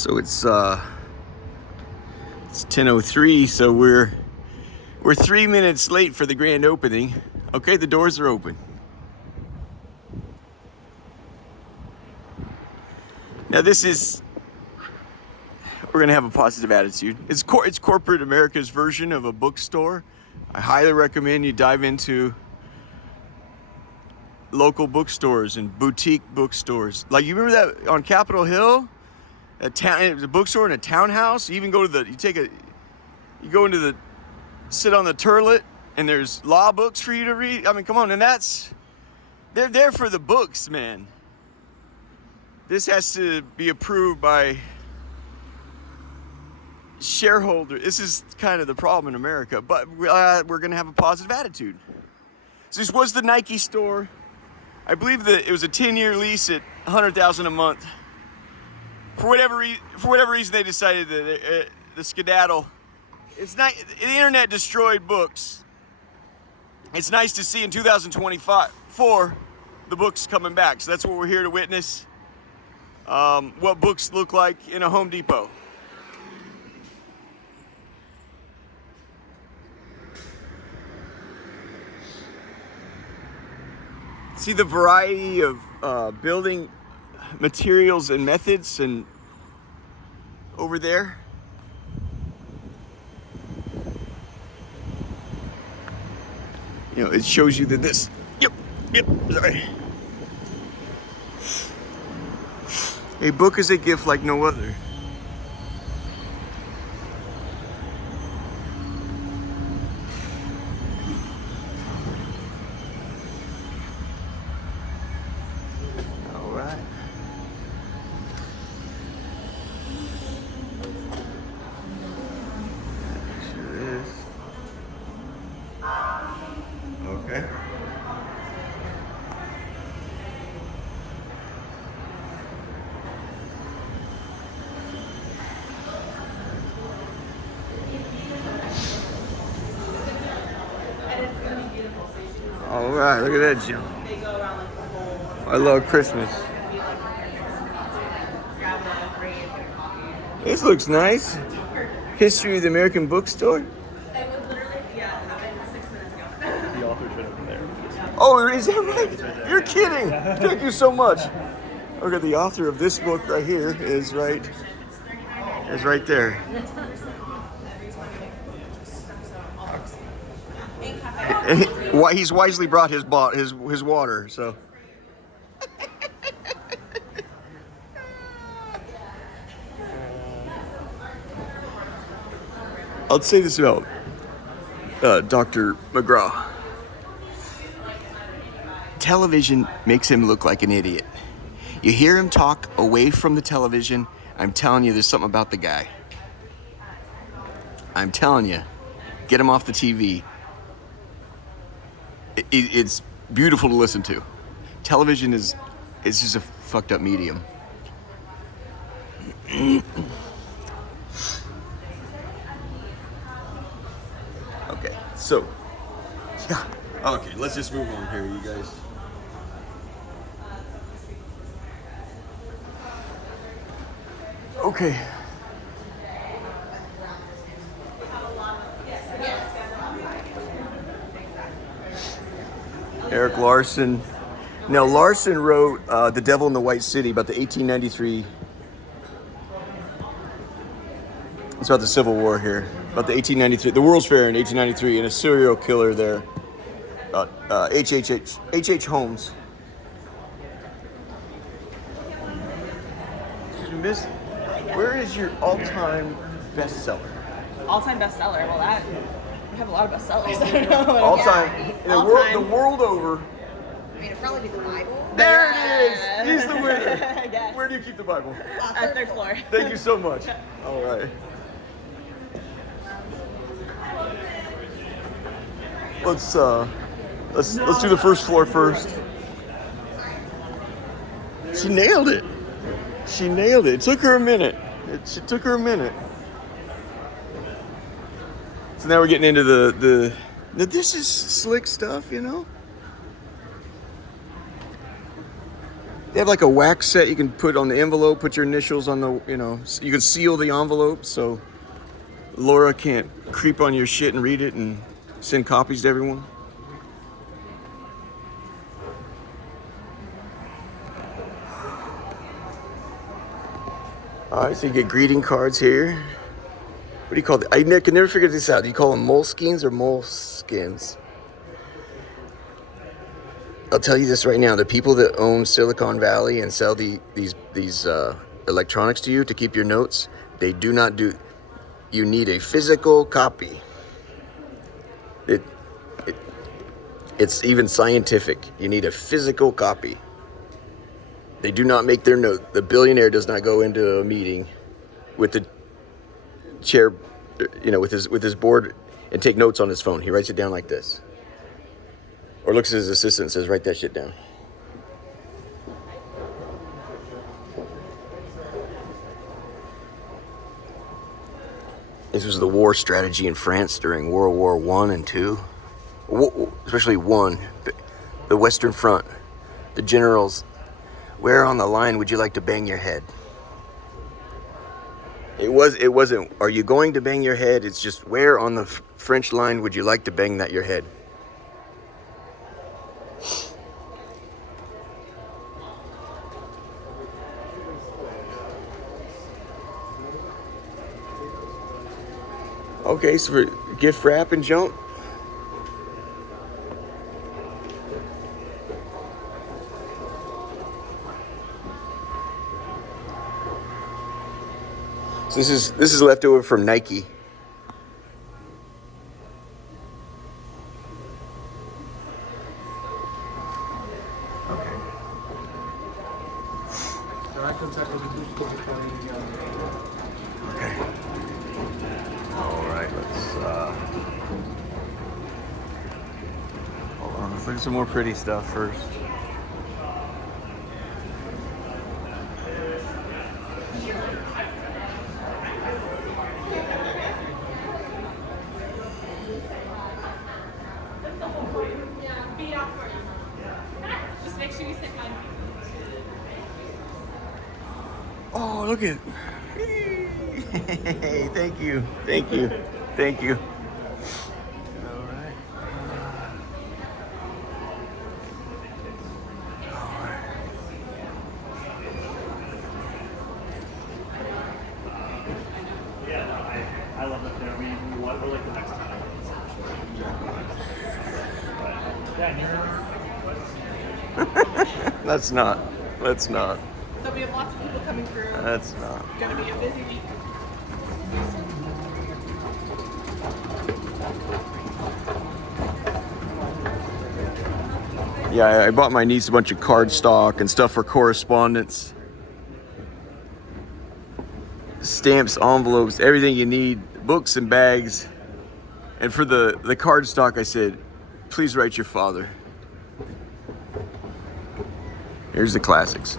So it's 10:03, so we're 3 minutes late for the grand opening. Okay, the doors are open. Now we're gonna have a positive attitude. It's corporate America's version of a bookstore. I highly recommend you dive into local bookstores and boutique bookstores. Like, you remember that on Capitol Hill? It was a bookstore in a townhouse. You even go to sit on the turlet, and there's law books for you to read. I mean, come on, and they're there for the books, man. This has to be approved by shareholders. This is kind of the problem in America, but we're going to have a positive attitude. So this was the Nike store. I believe that it was a 10-year lease at $100,000 a month. For whatever reason, they decided that the skedaddle. It's not, the internet destroyed books. It's nice to see in 2024 the books coming back. So that's what we're here to witness. What books look like in a Home Depot. See the variety of building materials and methods and over there. You know, it shows you that this, sorry. A book is a gift like no other. All right. Sure is. Okay. All right, look at that jump. I love Christmas. This looks nice. History of the American Bookstore. The author should have been there. Oh, is that right? You're kidding. Thank you so much. Look at the author of this book right here is right there. Why he's wisely brought his water, so. I'll say this about Dr. McGraw. Television makes him look like an idiot. You hear him talk away from the television. I'm telling you, there's something about the guy. I'm telling you, get him off the TV. It's beautiful to listen to. Television it's just a fucked up medium. Okay, so, yeah. Okay, let's just move on here, you guys. Okay. Erik Larson. Now, Larson wrote The Devil in the White City about the 1893. It's about the Civil War here. About the 1893, the World's Fair in 1893, and a serial killer there. H.H. Holmes. Miss, where is your all-time bestseller? All-time bestseller. Well, we have a lot of bestsellers. I don't know. All-time. The world over. I mean, it'd probably be the Bible. There it is. He's the winner. Yes. Where do you keep the Bible? Third floor. Thank you so much. All right. Let's do the first floor first. She nailed it. She nailed it. It took her a minute. It took her a minute. So now we're getting into the this is slick stuff, you know? They have like a wax set you can put on the envelope, put your initials on the, you can seal the envelope so Laura can't creep on your shit and read it and send copies to everyone. All right, so you get greeting cards here. What do you call it? I can never figure this out. Do you call them moleskins or moleskins? I'll tell you this right now. The people that own Silicon Valley and sell these electronics to you to keep your notes, they do not do. You need a physical copy. It's even scientific. You need a physical copy. They do not make their note. The billionaire does not go into a meeting with the chair, with his board and take notes on his phone. He writes it down like this. Or looks at his assistant and says, write that shit down. This was the war strategy in France during World War I and II. Especially one, the Western Front. The generals, where on the line would you like to bang your head? It wasn't, are you going to bang your head? It's just, where on the French line would you like to bang your head? Okay, so for gift wrap and junk. So this is leftover from Nike. Okay. All right, let's hold on. Let's look at some more pretty stuff first. Oh, look at it. Hey, thank you. Thank you. Thank you. All right. All right. Yeah, I love it there. We want to like the next time. Let's not. Let's not. So we have lots of people coming through. That's not. It's gonna be a busy week. Yeah, I bought my niece a bunch of card stock and stuff for correspondence. Stamps, envelopes, everything you need, books and bags. And for the card stock, I said, please write your father. Here's the classics.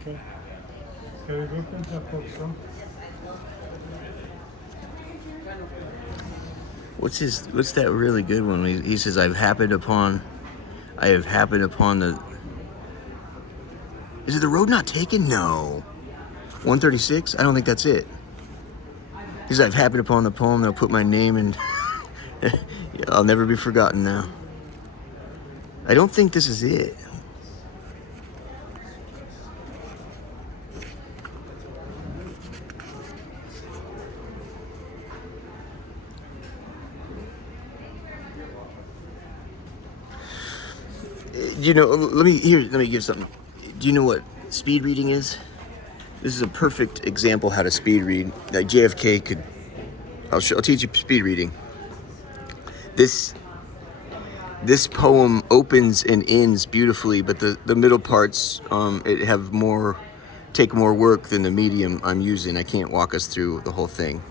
Okay. Ska vi gå upp en trappa också? What's that really good one? He says, I have happened upon the. Is it the road not taken? No. 136? I don't think that's it. He says, I've happened upon the poem. They'll put my name in. I'll never be forgotten now. I don't think this is it. You know, let me give something. Do you know what speed reading is? This is a perfect example how to speed read. Like JFK could. I'll teach you speed reading. This poem opens and ends beautifully, but the middle parts take more work than the medium I'm using. I can't walk us through the whole thing.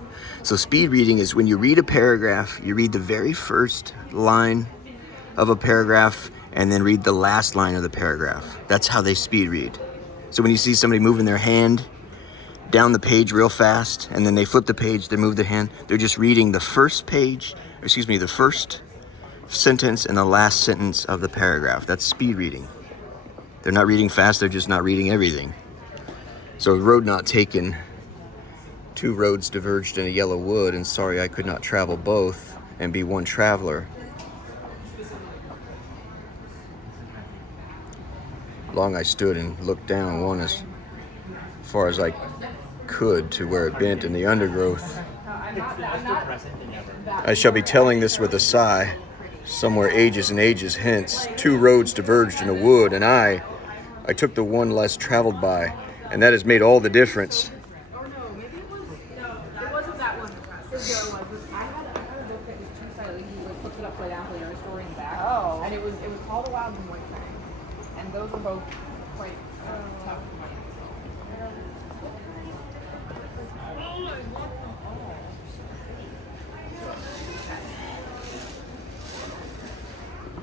So speed reading is when you read a paragraph, you read the very first line of a paragraph and then read the last line of the paragraph. That's how they speed read. So when you see somebody moving their hand down the page real fast and then they flip the page, they move their hand, they're just reading the first the first sentence and the last sentence of the paragraph. That's speed reading. They're not reading fast, they're just not reading everything. So road not taken, two roads diverged in a yellow wood, and sorry I could not travel both and be one traveler. Long I stood and looked down one as far as I could to where it bent in the undergrowth. I shall be telling this with a sigh. Somewhere ages and ages hence, two roads diverged in a wood, and I took the one less traveled by, and that has made all the difference. Or no, maybe it was. No, it wasn't that one. It was the other one. I had a book that was two-sided. You like flipped it upside down for your story in the back. Oh. And it was called A Wild and White Thing. And those were both quite tough.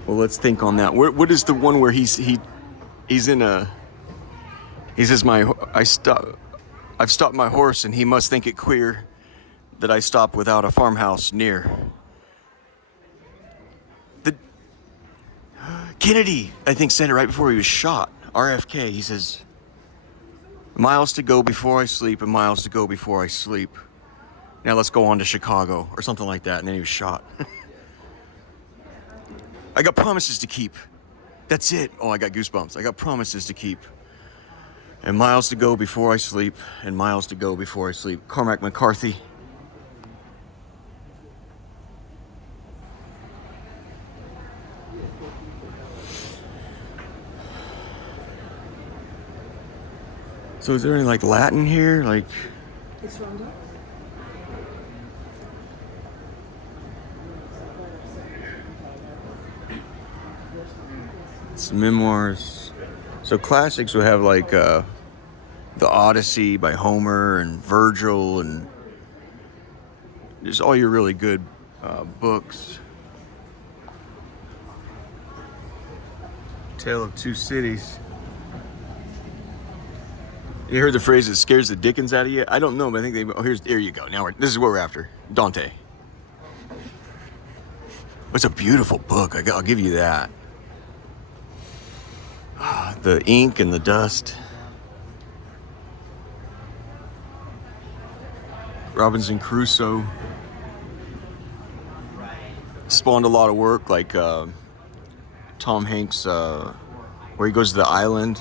Well, let's think on that. What is the one where he's in a? He says, I've stopped my horse, and he must think it queer that I stop without a farmhouse near. The Kennedy, I think, said it right before he was shot. RFK. He says, miles to go before I sleep, and miles to go before I sleep. Now let's go on to Chicago, or something like that. And then he was shot. I got promises to keep. That's it. Oh, I got goosebumps. I got promises to keep. And miles to go before I sleep, and miles to go before I sleep. Cormac McCarthy. So is there any like Latin here? Like It's Rhonda. some memoirs. So classics would have like the Odyssey by Homer and Virgil and just all your really good books. Tale of Two Cities. You heard the phrase "it scares the dickens out of you"? I don't know, but I think they. Oh, here you go. Now this is what we're after. Dante. It's a beautiful book. I'll give you that. The ink and the dust. Robinson Crusoe. Spawned a lot of work, like Tom Hanks, where he goes to the island.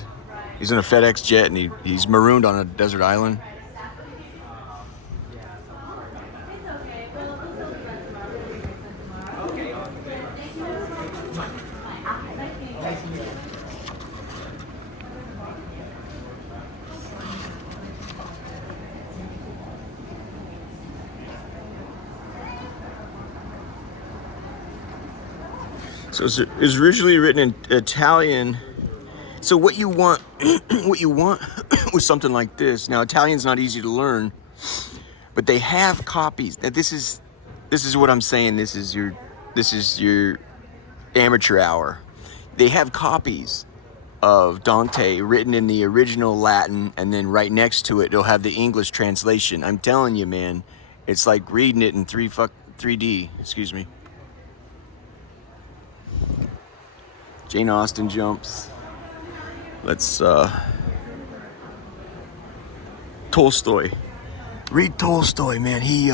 He's in a FedEx jet and he's marooned on a desert island. So it was originally written in Italian. So what you want with something like this. Now Italian's not easy to learn, but they have copies. Now this is what I'm saying. This is your amateur hour. They have copies of Dante written in the original Latin, and then right next to it, they'll have the English translation. I'm telling you, man, it's like reading it in three 3D, excuse me. Jane Austen jumps. Let's, Tolstoy. Read Tolstoy, man. He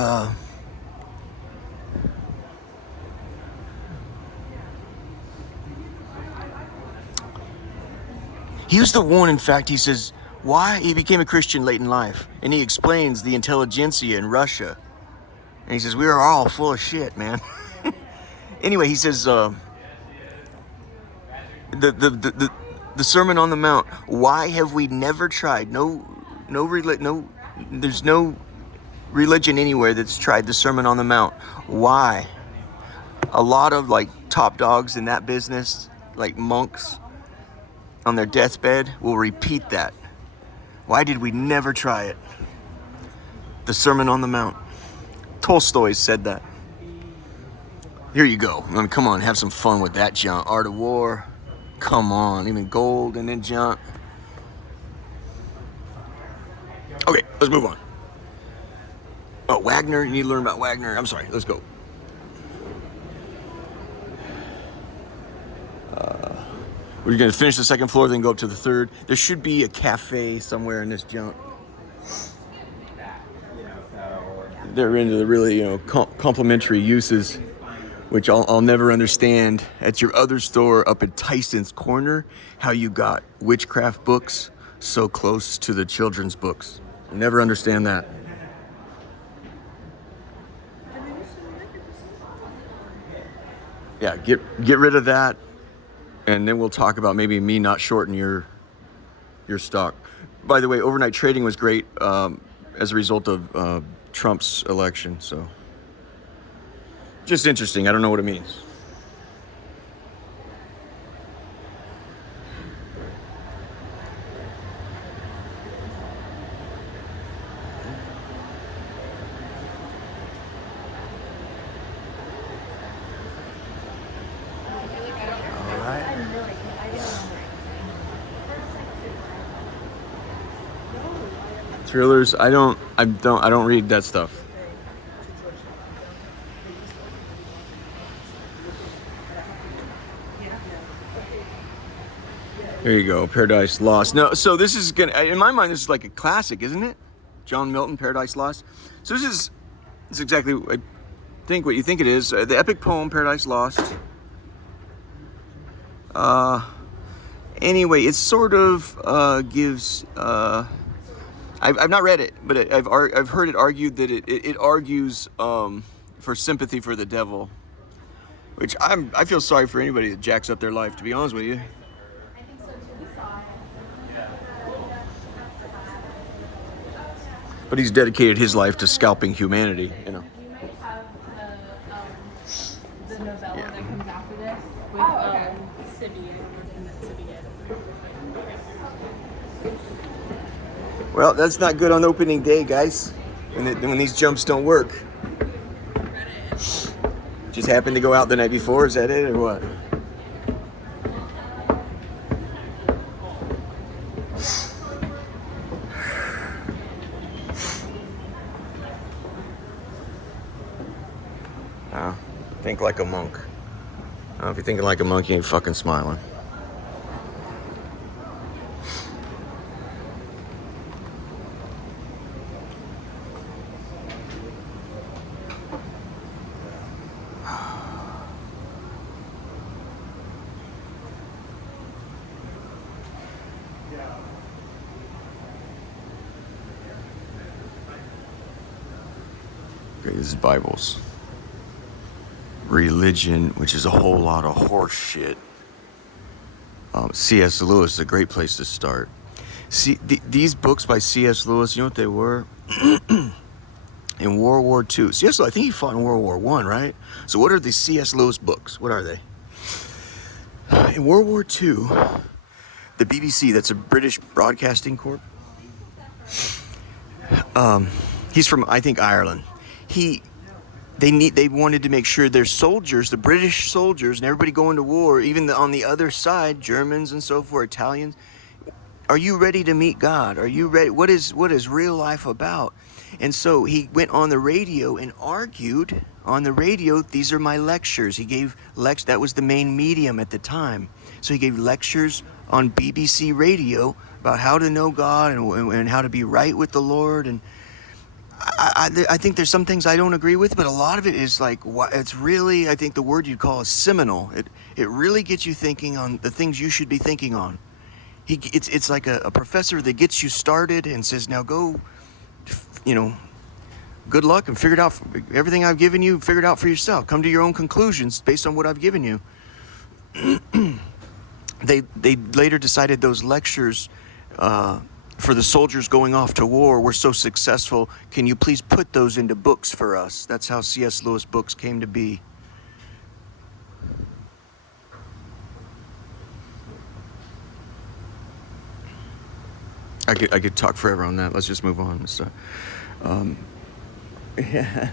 was the one, in fact, he says, why? He became a Christian late in life. And he explains the intelligentsia in Russia. And he says, we are all full of shit, man. Anyway, he says, the Sermon on the Mount, why have we never tried? There's no religion anywhere that's tried the Sermon on the Mount. Why? A lot of like top dogs in that business, like monks on their deathbed, will repeat that. Why did we never try it? The Sermon on the Mount. Tolstoy said that. Here you go. I mean, come on, have some fun with that junk. Art of War. Come on, even gold and then junk. Okay, let's move on. Oh, Wagner, you need to learn about Wagner. I'm sorry, let's go. We're going to finish the second floor, then go up to the third. There should be a cafe somewhere in this junk. They're into the really, complimentary uses, which I'll never understand. At your other store up at Tyson's Corner, how you got witchcraft books so close to the children's books. I'll never understand that. Yeah, get rid of that. And then we'll talk about maybe me not shorting your stock. By the way, overnight trading was great as a result of Trump's election. So just interesting. I don't know what it means. Thrillers, I don't read that stuff. There you go, Paradise Lost. No, so this is gonna, in my mind, this is like a classic, isn't it? John Milton, Paradise Lost. So this is exactly, I think, what you think it is. The epic poem, Paradise Lost. Anyway, it sort of gives. I've not read it, but I've heard it argued that it argues for sympathy for the devil, which I feel sorry for anybody that jacks up their life, to be honest with you. But he's dedicated his life to scalping humanity, You may have the novella that comes after this with Sibian. Well, that's not good on opening day, guys. When these jumps don't work. Just happened to go out the night before, is that it, or what? Think like a monk. If you're thinking like a monk, you ain't fucking smiling. Okay, this is Bibles. Religion, which is a whole lot of horse shit. C.S. Lewis is a great place to start. See, these books by C.S. Lewis, you know what they were? In World War II. C.S. Lewis, I think he fought in World War I, right? So what are the C.S. Lewis books? What are they? In World War II, the BBC, that's a British Broadcasting Corp. He's from, I think, Ireland. They wanted to make sure their soldiers, the British soldiers, and everybody going to war, even on the other side, Germans and so forth, Italians, are you ready to meet God? Are you ready? What is real life about? And so he went on the radio and argued on the radio, these are my lectures. He gave that was the main medium at the time. So he gave lectures on BBC radio about how to know God and how to be right with the Lord. And I think there's some things I don't agree with, but a lot of it is like, it's really, I think the word you'd call is seminal. It really gets you thinking on the things you should be thinking on. It's like a professor that gets you started and says, now go, good luck and figure it out. Everything I've given you, figure it out for yourself. Come to your own conclusions based on what I've given you. They later decided those lectures for the soldiers going off to war were so successful. Can you please put those into books for us? That's how C.S. Lewis books came to be. I could talk forever on that. Let's just move on. So, yeah.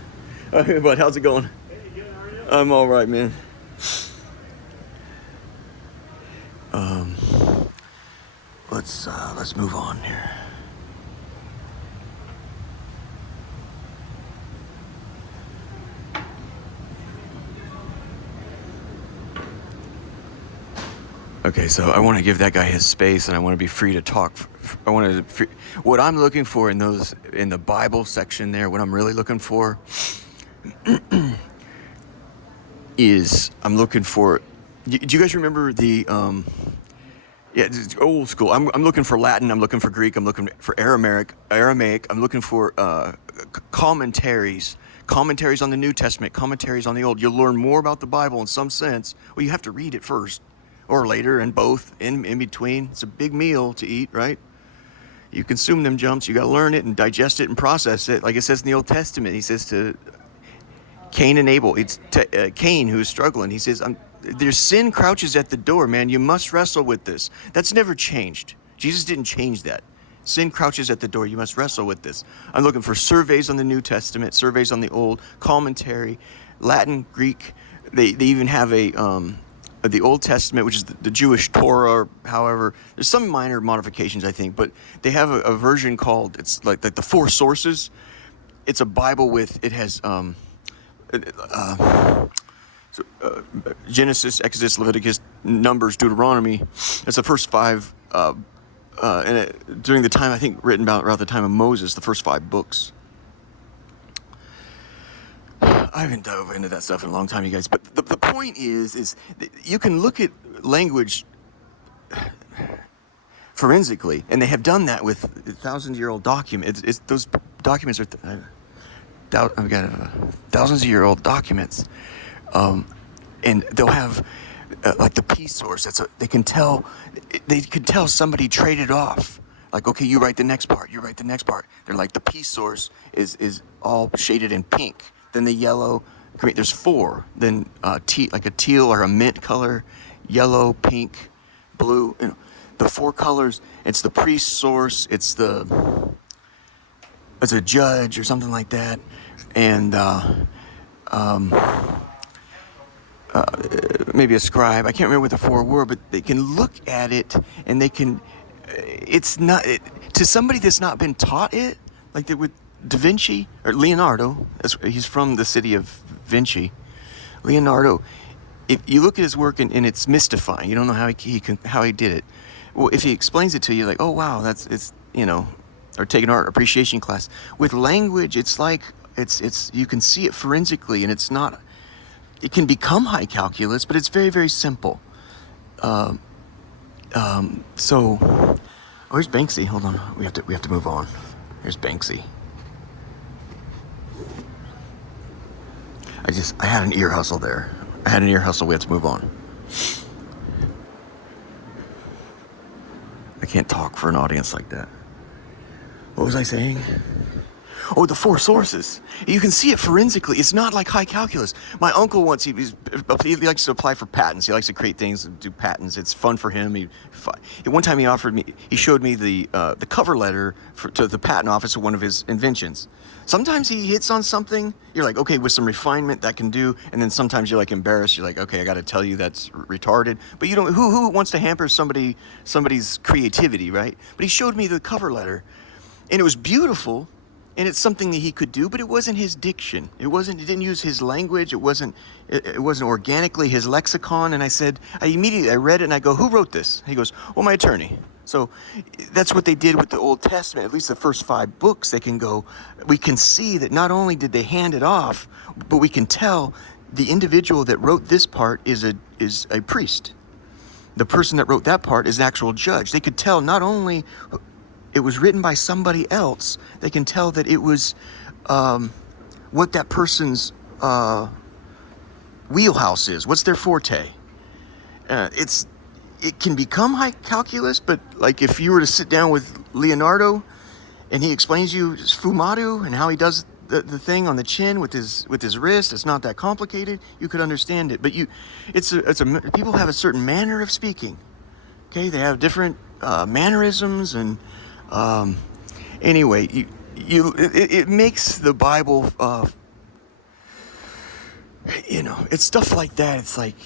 But how's it going? I'm all right, man. Let's move on here. Okay, so I want to give that guy his space, and I want to be free to talk. What I'm looking for in the Bible section there, what I'm really looking for is I'm looking for. Do you guys remember the? It's old school. I'm looking for Latin. I'm looking for Greek. I'm looking for Aramaic. I'm looking for commentaries on the New Testament, commentaries on the Old. You'll learn more about the Bible in some sense. Well, you have to read it first. Or later, and both, in between. It's a big meal to eat, right? You consume them jumps, you got to learn it and digest it and process it. Like it says in the Old Testament, he says to Cain and Abel, it's Cain who's struggling. He says, their sin crouches at the door, man. You must wrestle with this. That's never changed. Jesus didn't change that. Sin crouches at the door. You must wrestle with this. I'm looking for surveys on the New Testament, surveys on the Old, commentary, Latin, Greek. They even have the Old Testament, which is the Jewish Torah, or however, there's some minor modifications, I think, but they have a version called, it's like the Four Sources. It's a Bible it has Genesis, Exodus, Leviticus, Numbers, Deuteronomy. It's the first five, during the time, I think, written around the time of Moses, the first 5 books. I haven't dove into that stuff in a long time, you guys. But the point is you can look at language forensically, and they have done that with thousands-year-old documents. Those documents are, I've got thousands-year-old documents, and they'll have like the P source. They can tell somebody traded off. Like, okay, you write the next part. You write the next part. They're like the P source is all shaded in pink. Then the yellow, green. There's 4. Then like a teal or a mint color, yellow, pink, blue. The 4 colors. It's the priest source. It's a judge or something like that, and maybe a scribe. I can't remember what the 4 were, but they can look at it and they can. It's not to somebody that's not been taught it, like with Da Vinci or Leonardo. He's from the city of Vinci. Leonardo, if you look at his work and it's mystifying, you don't know how he did it. Well, if he explains it to you, like, oh wow, or take an art appreciation class with language, it's like it's you can see it forensically, and it's not. It can become high calculus, but it's very, very simple. So, here's Banksy. Hold on, we have to move on. Here's Banksy. I had an ear hustle there. We have to move on. I can't talk for an audience like that. What was I saying? Oh, the 4 sources. You can see it forensically. It's not like high calculus. My uncle once, he likes to apply for patents. He likes to create things and do patents. It's fun for him. One time he showed me the cover letter to the patent office of one of his inventions. Sometimes he hits on something, you're like, okay, with some refinement that can do, and then sometimes you're like embarrassed, you're like, okay, I gotta tell you that's retarded. But you don't, who wants to hamper somebody's creativity, right? But he showed me the cover letter, and it was beautiful, and it's something that he could do, but it wasn't his diction. It didn't use his language. It wasn't organically his lexicon. And I immediately read it and I go, who wrote this? He goes, well, my attorney. So that's what they did with the Old Testament, at least the first 5 books. We can see that not only did they hand it off, but we can tell the individual that wrote this part is a priest. The person that wrote that part is an actual judge. They could tell not only it was written by somebody else, they can tell that it was what that person's wheelhouse is. What's their forte? It can become high calculus, but like if you were to sit down with Leonardo and he explains you Fumatu and how he does the thing on the chin with his wrist, it's not that complicated. You could understand it, but people have a certain manner of speaking. Okay, they have different mannerisms, and anyway, it makes the Bible. It's stuff like that. It's like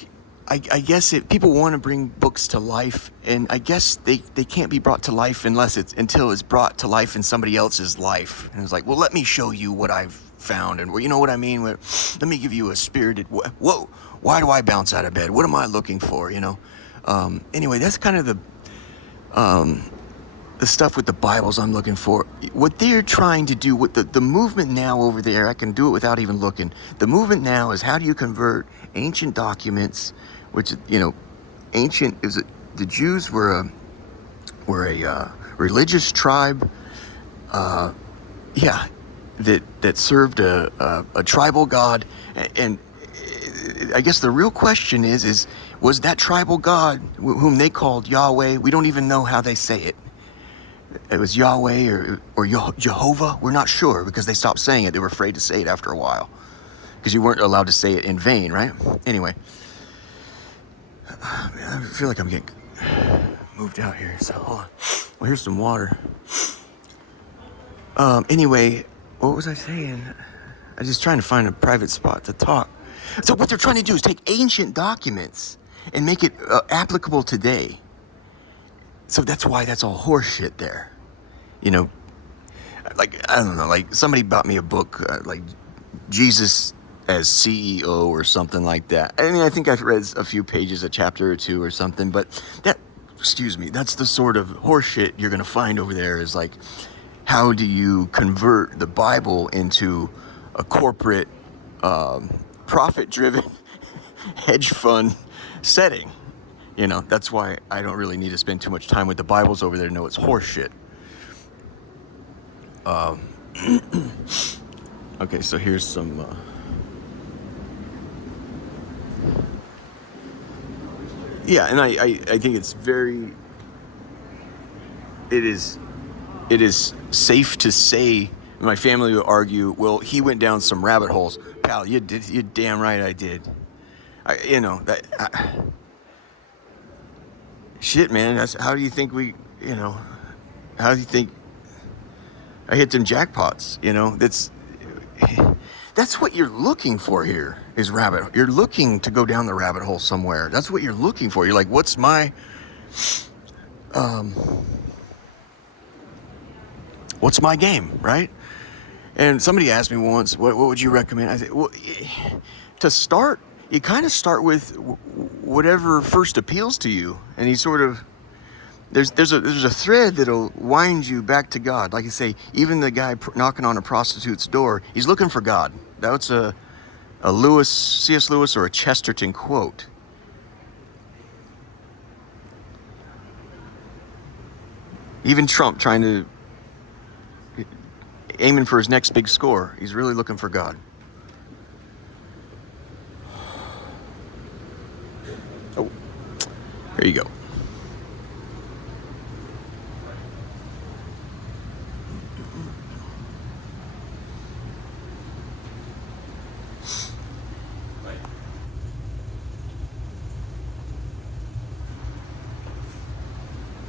I guess people want to bring books to life, and I guess they can't be brought to life until it's brought to life in somebody else's life. And it's like, well, let me show you what I've found, and you know what I mean? Let me give you a spirited, whoa, why do I bounce out of bed? What am I looking for, Anyway, that's kind of the stuff with the Bibles I'm looking for. What they're trying to do, with the movement now over there, I can do it without even looking. The movement now is, how do you convert ancient documents, which, ancient, the Jews were a religious tribe, that served a tribal god, and I guess the real question is was that tribal god, whom they called Yahweh, we don't even know how they say it. It was Yahweh or Jehovah. We're not sure, because they stopped saying it. They were afraid to say it after a while, because you weren't allowed to say it in vain, right? Anyway, I feel like I'm getting moved out here, so hold on. Well, here's some water. Anyway, what was I saying? I was just trying to find a private spot to talk. So what they're trying to do is take ancient documents and make it applicable today. So that's why that's all horseshit there. Like, I don't know, like somebody bought me a book, like Jesus as CEO or something like that. I mean, I think I've read a few pages, a chapter or two or something, but that's the sort of horseshit you're going to find over there, is like, how do you convert the Bible into a corporate, profit-driven hedge fund setting? That's why I don't really need to spend too much time with the Bibles over there to know it's horseshit. Okay, so here's some... and I think it's very... It is safe to say, my family would argue, well, he went down some rabbit holes. Pal, you're damn right I did. Shit, man, how do you think how do you think I hit them jackpots? That's what you're looking for here, is you're looking to go down the rabbit hole somewhere. That's what you're looking for. You're like, what's my game, right? And somebody asked me once, what would you recommend? I said, well, to start, you kind of start with whatever first appeals to you, and you sort of, there's a thread that'll wind you back to God. Like I say, even the guy knocking on a prostitute's door, he's looking for God. That's a C.S. Lewis or a Chesterton quote. Even Trump aiming for his next big score, he's really looking for God. Oh, there you go.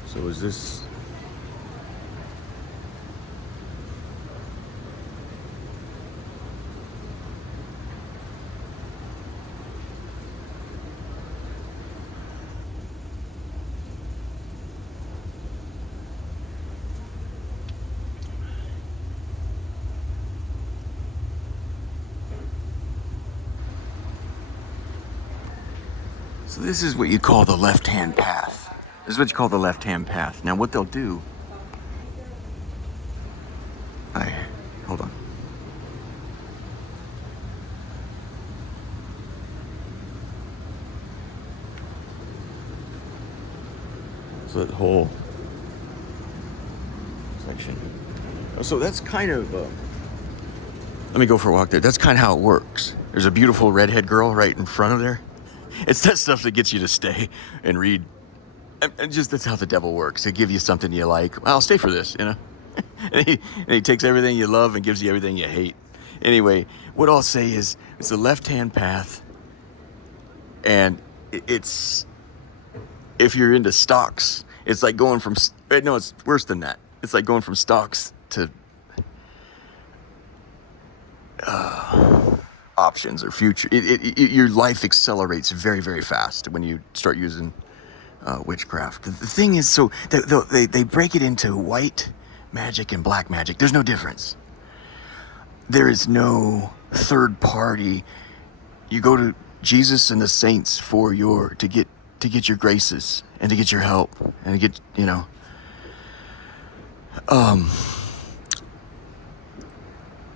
So is this... So this is what you call the left-hand path. This is what you call the left-hand path. Now what they'll do... Hold on. So that whole section. So that's kind of... let me go for a walk there. That's kind of how it works. There's a beautiful redhead girl right in front of there. It's that stuff that gets you to stay and read. And just that's how the devil works. They give you something you like. Well, I'll stay for this, you know? and he takes everything you love and gives you everything you hate. Anyway, what I'll say is it's a left-hand path. And it's... If you're into stocks, it's like going from... No, it's worse than that. It's like going from stocks to... options or future. Your life accelerates very, very fast when you start using witchcraft. The thing is, so they break it into white magic and black magic. There's no difference. There is no third party. You go to Jesus and the saints for to get your graces and to get your help and to get, you know,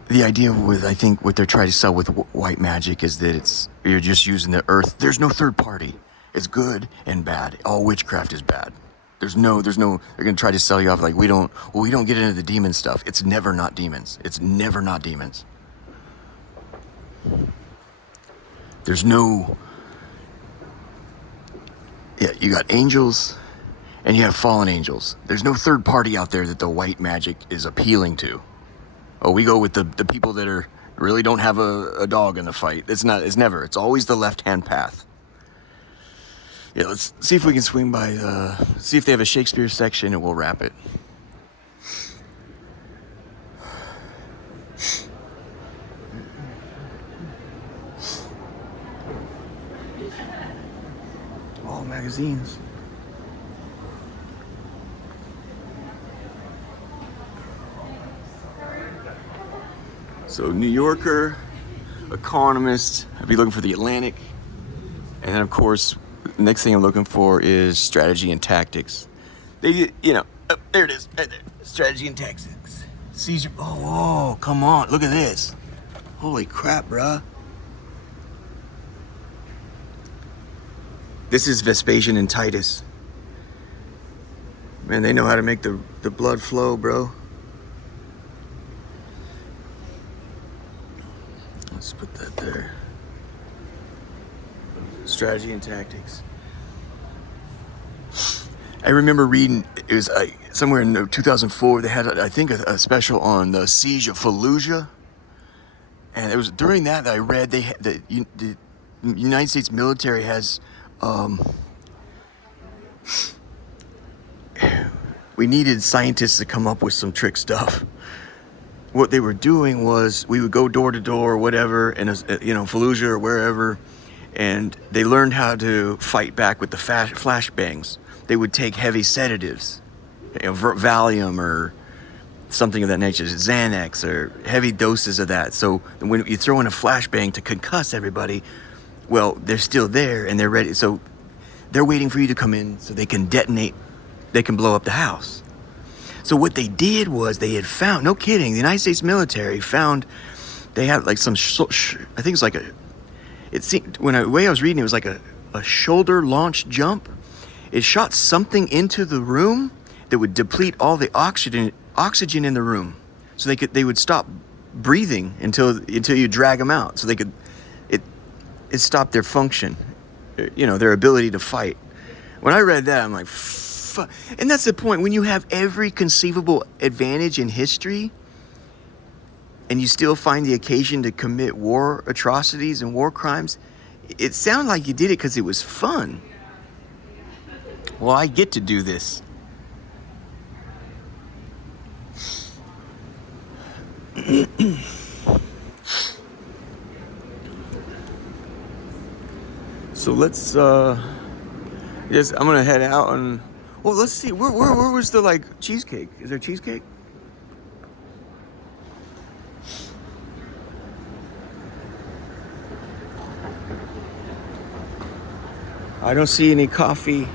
the idea with, I think, what they're trying to sell with white magic is that you're just using the earth. There's no third party. It's good and bad. All witchcraft is bad. There's no, they're going to try to sell you off like we don't get into the demon stuff. It's never not demons. It's never not demons. There's no, you got angels and you have fallen angels. There's no third party out there that the white magic is appealing to. Oh, we go with the people that really don't have a dog in the fight. It's never. It's always the left-hand path. Yeah, let's see if we can swing by see if they have a Shakespeare section and we'll wrap it. All magazines. So New Yorker, Economist, I'd be looking for the Atlantic. And then of course, the next thing I'm looking for is Strategy and Tactics. They, you know, there it is, right there. Strategy and Tactics. Caesar, oh, come on, look at this. Holy crap, bruh. This is Vespasian and Titus. Man, they know how to make the blood flow, bro. Let's put that there. Strategy and Tactics. I remember reading, it was somewhere in 2004, they had, I think, a special on the siege of Fallujah. And it was during that I read the United States military has, we needed scientists to come up with some trick stuff. What they were doing was we would go door to door or whatever, and you know, Fallujah or wherever, and they learned how to fight back with the flashbangs. They would take heavy sedatives, you know, Valium or something of that nature, Xanax or heavy doses of that. So when you throw in a flashbang to concuss everybody, well, they're still there and they're ready. So they're waiting for you to come in so they can detonate, they can blow up the house. So what they did was they had found, no kidding, the United States military found, they had like some, I think it's like it seemed, the way I was reading, it was like a shoulder launch jump. It shot something into the room that would deplete all the oxygen in the room. So they would stop breathing until you drag them out. So it stopped their function, you know, their ability to fight. When I read that, I'm like, and that's the point. When you have every conceivable advantage in history and you still find the occasion to commit war atrocities and war crimes, it sounded like you did it because it was fun. Well, I get to do this. So let's, yes, I'm gonna head out and, well, let's see, where was the, like, cheesecake? Is there cheesecake? I don't see any coffee.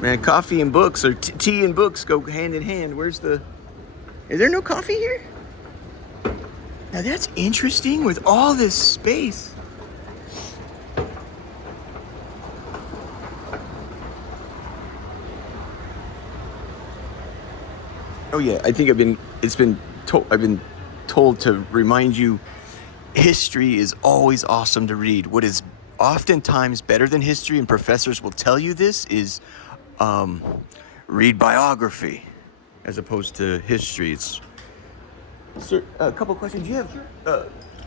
Man, coffee and books, or tea and books go hand in hand. Where's the... Is there no coffee here? Now that's interesting with all this space. Oh yeah, I think I've been told to remind you, history is always awesome to read. What is oftentimes better than history, and professors will tell you this, is read biography as opposed to history. It's... Sir, a couple questions. Do you have,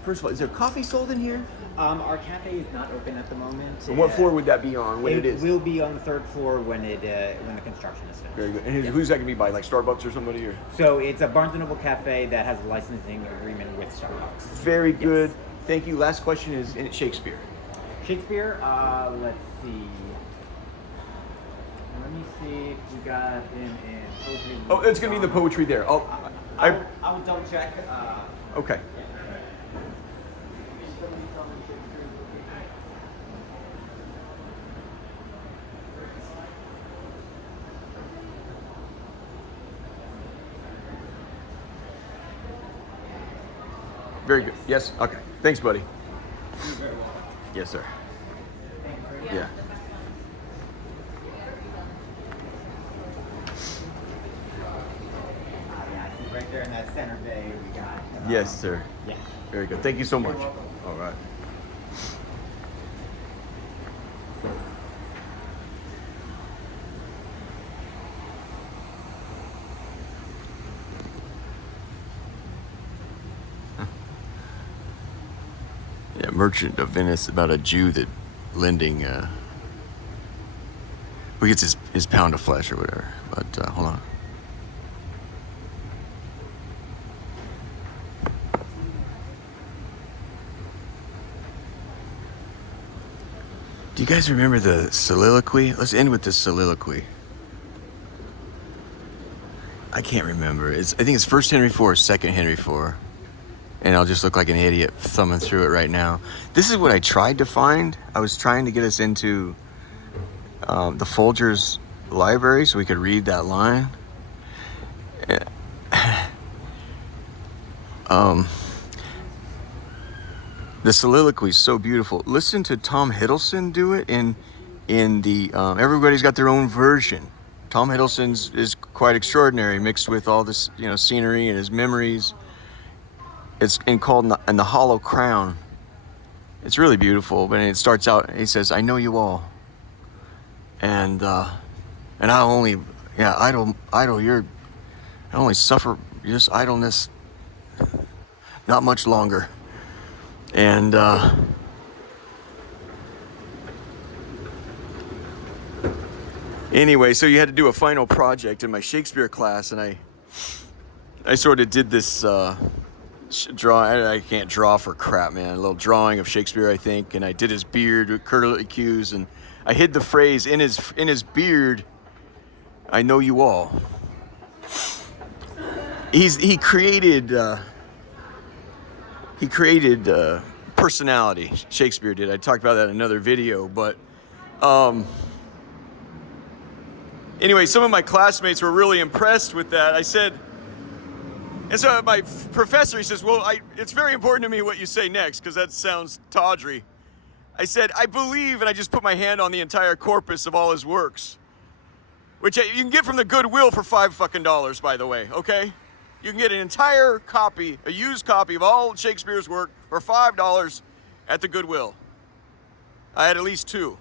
first of all, is there coffee sold in here? Our cafe is not open at the moment. And what floor would that be on when it is? It will be on the third floor when the construction is finished. Very good. And who's that going to be by, like Starbucks or somebody? Or? So it's a Barnes & Noble cafe that has a licensing agreement with Starbucks. Very good. Yes. Thank you. Last question is in Shakespeare. Shakespeare, let's see. Let me see if we got him in poetry. Oh, it's going to be in the poetry there. I will double check. Okay. Very good. Yes. Okay. Thanks, buddy. Yes, sir. Yeah. Right there in that center bay, we got. Yes, sir. Yeah. Very good. Thank you so much. All right. Yeah, Merchant of Venice, about a Jew that lending, who gets his pound of flesh or whatever. But hold on. Do you guys remember the soliloquy? Let's end with the soliloquy. I can't remember. I think it's 1 Henry IV, 2 Henry IV. And I'll just look like an idiot thumbing through it right now. This is what I tried to find. I was trying to get us into the Folgers library so we could read that line. The soliloquy is so beautiful. Listen to Tom Hiddleston do it in the everybody's got their own version. Tom Hiddleston's is quite extraordinary, mixed with all this scenery and his memories. It's called in the Hollow Crown. It's really beautiful, but it starts out. He says, "I know you all, and I only I only suffer just idleness, not much longer." And anyway, so you had to do a final project in my Shakespeare class, and I sort of did this I can't draw for crap, man. A little drawing of Shakespeare, I think, and I did his beard with curlicues, and I hid the phrase in his beard, "I know you all." He created personality. Shakespeare did. I talked about that in another video, but anyway, some of my classmates were really impressed with that. I said, and so my professor, he says, "Well, it's very important to me what you say next, because that sounds tawdry." I said, "I believe," and I just put my hand on the entire corpus of all his works, which you can get from the Goodwill for $5 by the way, okay? You can get an entire copy, a used copy of all Shakespeare's work for $5 at the Goodwill. I had at least two.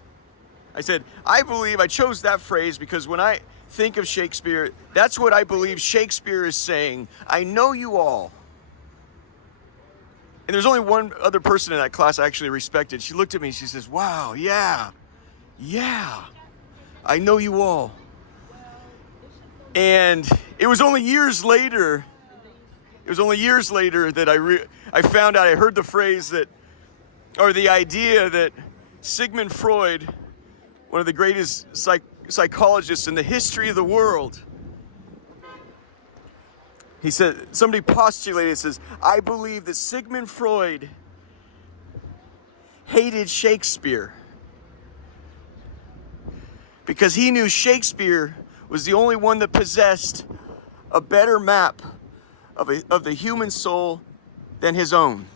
I said, I believe I chose that phrase because when I think of Shakespeare, that's what I believe Shakespeare is saying. I know you all. And there's only one other person in that class I actually respected. She looked at me and she says, "Wow, yeah, I know you all." And it was only years later that I found out, I heard the phrase the idea that Sigmund Freud, one of the greatest psychologists in the history of the world, He said, somebody postulated, says, I believe that Sigmund Freud hated Shakespeare because he knew Shakespeare was the only one that possessed a better map of the human soul than his own.